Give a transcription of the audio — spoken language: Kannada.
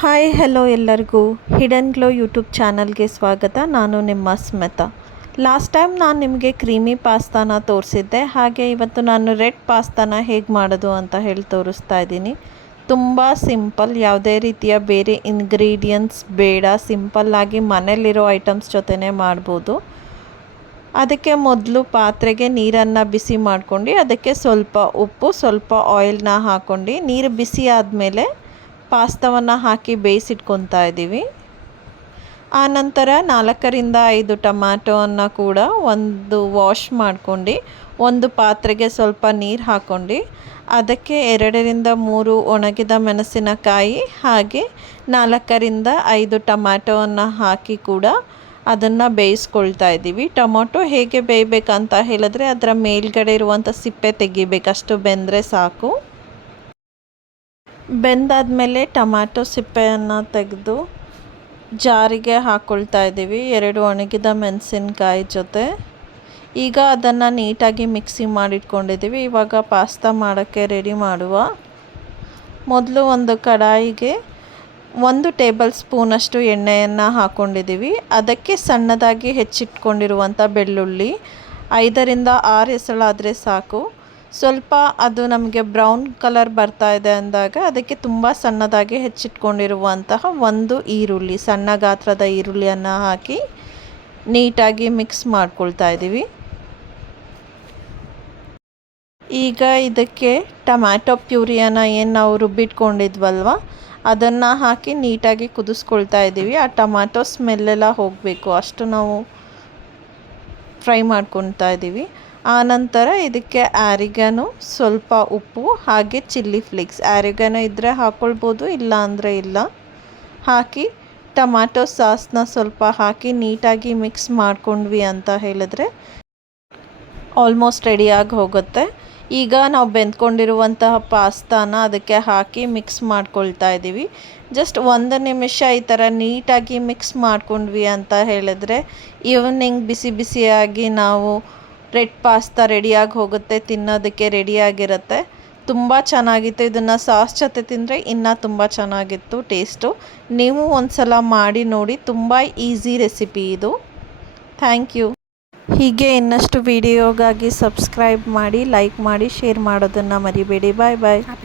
ಹಾಯ್ ಹೆಲೋ ಎಲ್ಲರಿಗೂ ಹಿಡನ್ ಗ್ಲೋ ಯೂಟ್ಯೂಬ್ ಚಾನಲ್ಗೆ ಸ್ವಾಗತ. ನಾನು ನಿಮ್ಮ ಸ್ಮಿತಾ. ಲಾಸ್ಟ್ ಟೈಮ್ ನಾನು ನಿಮಗೆ ಕ್ರೀಮಿ ಪಾಸ್ತಾನ ತೋರಿಸಿದ್ದೆ. ಹಾಗೆ ಇವತ್ತು ನಾನು ರೆಡ್ ಪಾಸ್ತಾನ ಹೇಗೆ ಮಾಡೋದು ಅಂತ ಹೇಳಿ ತೋರಿಸ್ತಾ ಇದ್ದೀನಿ. ತುಂಬ ಸಿಂಪಲ್, ಯಾವುದೇ ರೀತಿಯ ಬೇರೆ ಇಂಗ್ರೀಡಿಯೆಂಟ್ಸ್ ಬೇಡ, ಸಿಂಪಲ್ಲಾಗಿ ಮನೇಲಿರೋ ಐಟಮ್ಸ್ ಜೊತೆನೇ ಮಾಡ್ಬೋದು. ಅದಕ್ಕೆ ಮೊದಲು ಪಾತ್ರೆಗೆ ನೀರನ್ನು ಬಿಸಿ ಮಾಡ್ಕೊಂಡು ಅದಕ್ಕೆ ಸ್ವಲ್ಪ ಉಪ್ಪು, ಸ್ವಲ್ಪ ಆಯಿಲ್ನ ಹಾಕ್ಕೊಂಡು ನೀರು ಬಿಸಿ ಆದಮೇಲೆ ಪಾಸ್ತಾವನ್ನು ಹಾಕಿ ಬೇಯಿಸಿಟ್ಕೊತಾ ಇದ್ದೀವಿ. ಆನಂತರ 4-5 ಟೊಮ್ಯಾಟೋವನ್ನು ಕೂಡ ವಾಶ್ ಮಾಡ್ಕೊಂಡು ಒಂದು ಪಾತ್ರೆಗೆ ಸ್ವಲ್ಪ ನೀರು ಹಾಕ್ಕೊಂಡು ಅದಕ್ಕೆ 2-3 ಒಣಗಿದ ಮೆಣಸಿನಕಾಯಿ ಹಾಗೆ 4-5 ಟೊಮ್ಯಾಟೋವನ್ನು ಹಾಕಿ ಕೂಡ ಅದನ್ನು ಬೇಯಿಸ್ಕೊಳ್ತಾ ಇದ್ದೀವಿ. ಟೊಮೊಟೊ ಹೇಗೆ ಬೇಯಬೇಕಂತ ಹೇಳಿದ್ರೆ ಅದರ ಮೇಲ್ಗಡೆ ಇರುವಂಥ ಸಿಪ್ಪೆ ತೆಗಿಬೇಕಷ್ಟು ಬೆಂದರೆ ಸಾಕು. ಬೆಂದಾದಮೇಲೆ ಟೊಮ್ಯಾಟೊ ಸಿಪ್ಪೆಯನ್ನು ತೆಗೆದು ಜಾರಿಗೆ ಹಾಕ್ಕೊಳ್ತಾ ಇದ್ದೀವಿ 2 ಒಣಗಿದ ಮೆಣಸಿನ್ಕಾಯಿ ಜೊತೆ. ಈಗ ಅದನ್ನು ನೀಟಾಗಿ ಮಿಕ್ಸಿ ಮಾಡಿಟ್ಕೊಂಡಿದ್ದೀವಿ. ಇವಾಗ ಪಾಸ್ತಾ ಮಾಡೋಕ್ಕೆ ರೆಡಿ ಮಾಡುವ. ಮೊದಲು ಒಂದು ಕಡಾಯಿಗೆ 1 ಟೇಬಲ್ ಸ್ಪೂನಷ್ಟು ಎಣ್ಣೆಯನ್ನು ಹಾಕ್ಕೊಂಡಿದ್ದೀವಿ. ಅದಕ್ಕೆ ಸಣ್ಣದಾಗಿ ಹೆಚ್ಚಿಟ್ಕೊಂಡಿರುವಂಥ ಬೆಳ್ಳುಳ್ಳಿ 5-6 ಎಸಳಾದರೆ ಸಾಕು. ಸ್ವಲ್ಪ ಅದು ನಮಗೆ ಬ್ರೌನ್ ಕಲರ್ ಬರ್ತಾ ಇದೆ ಅಂದಾಗ ಅದಕ್ಕೆ ತುಂಬ ಸಣ್ಣದಾಗಿ ಹೆಚ್ಚಿಟ್ಕೊಂಡಿರುವಂತಹ 1 ಈರುಳ್ಳಿ, ಸಣ್ಣ ಗಾತ್ರದ ಈರುಳ್ಳಿಯನ್ನು ಹಾಕಿ ನೀಟಾಗಿ ಮಿಕ್ಸ್ ಮಾಡ್ಕೊಳ್ತಾ ಇದ್ದೀವಿ. ಈಗ ಇದಕ್ಕೆ ಟೊಮ್ಯಾಟೊ ಪ್ಯೂರಿಯನ್ನು ಏನು ನಾವು ರುಬ್ಬಿಟ್ಕೊಂಡಿದ್ವಲ್ವ ಅದನ್ನು ಹಾಕಿ ನೀಟಾಗಿ ಕುದಿಸ್ಕೊಳ್ತಾ ಇದ್ದೀವಿ. ಆ ಟೊಮ್ಯಾಟೊ ಸ್ಮೆಲ್ಲೆಲ್ಲ ಹೋಗಬೇಕು, ಅಷ್ಟು ನಾವು ಫ್ರೈ ಮಾಡ್ಕೊಳ್ತಾ ಇದ್ದೀವಿ. ಆನಂತರ ಇದಕ್ಕೆ ಆರಿಗಾನೋ, ಸ್ವಲ್ಪ ಉಪ್ಪು ಹಾಗೆ ಚಿಲ್ಲಿ ಫ್ಲೇಕ್ಸ್, ಆರಿಗಾನೋ ಇದ್ದರೆ ಹಾಕ್ಕೊಳ್ಬೋದು, ಇಲ್ಲ ಅಂದರೆ ಇಲ್ಲ, ಹಾಕಿ ಟೊಮ್ಯಾಟೊ ಸಾಸ್ನ ಸ್ವಲ್ಪ ಹಾಕಿ ನೀಟಾಗಿ ಮಿಕ್ಸ್ ಮಾಡ್ಕೊಂಡ್ವಿ ಅಂತ ಹೇಳಿದ್ರೆ ಆಲ್ಮೋಸ್ಟ್ ರೆಡಿಯಾಗಿ ಹೋಗುತ್ತೆ. ಈಗ ನಾವು ಬೆಂದ್ಕೊಂಡಿರುವಂತಹ ಪಾಸ್ತಾನ ಅದಕ್ಕೆ ಹಾಕಿ ಮಿಕ್ಸ್ ಮಾಡ್ಕೊಳ್ತಾ ಇದ್ದೀವಿ. ಜಸ್ಟ್ 1 ನಿಮಿಷ ಈ ಥರ ನೀಟಾಗಿ ಮಿಕ್ಸ್ ಮಾಡ್ಕೊಂಡ್ವಿ ಅಂತ ಹೇಳಿದ್ರೆ ಈವ್ನಿಂಗ್ ಬಿಸಿ ಬಿಸಿಯಾಗಿ ನಾವು ರೆಡ್ ಪಾಸ್ತಾ ರೆಡಿಯಾಗಿ ಹೋಗುತ್ತೆ, ತಿನ್ನೋದಕ್ಕೆ ರೆಡಿಯಾಗಿರುತ್ತೆ. ತುಂಬ ಚೆನ್ನಾಗಿತ್ತು. ಇದನ್ನು ಸಾಸ್ ಜೊತೆ ತಿಂದರೆ ಇನ್ನೂ ತುಂಬ ಚೆನ್ನಾಗಿತ್ತು ಟೇಸ್ಟು. ನೀವು ಒಂದು ಸಲ ಮಾಡಿ ನೋಡಿ, ತುಂಬ ಈಸಿ ರೆಸಿಪಿ ಇದು. Thank you. ಹೀಗೆ ಇನ್ನಷ್ಟು ವಿಡಿಯೋಗಾಗಿ ಸಬ್ಸ್ಕ್ರೈಬ್ ಮಾಡಿ, ಲೈಕ್ ಮಾಡಿ, ಶೇರ್ ಮಾಡೋದನ್ನು ಮರಿಬೇಡಿ. ಬಾಯ್ ಬಾಯ್.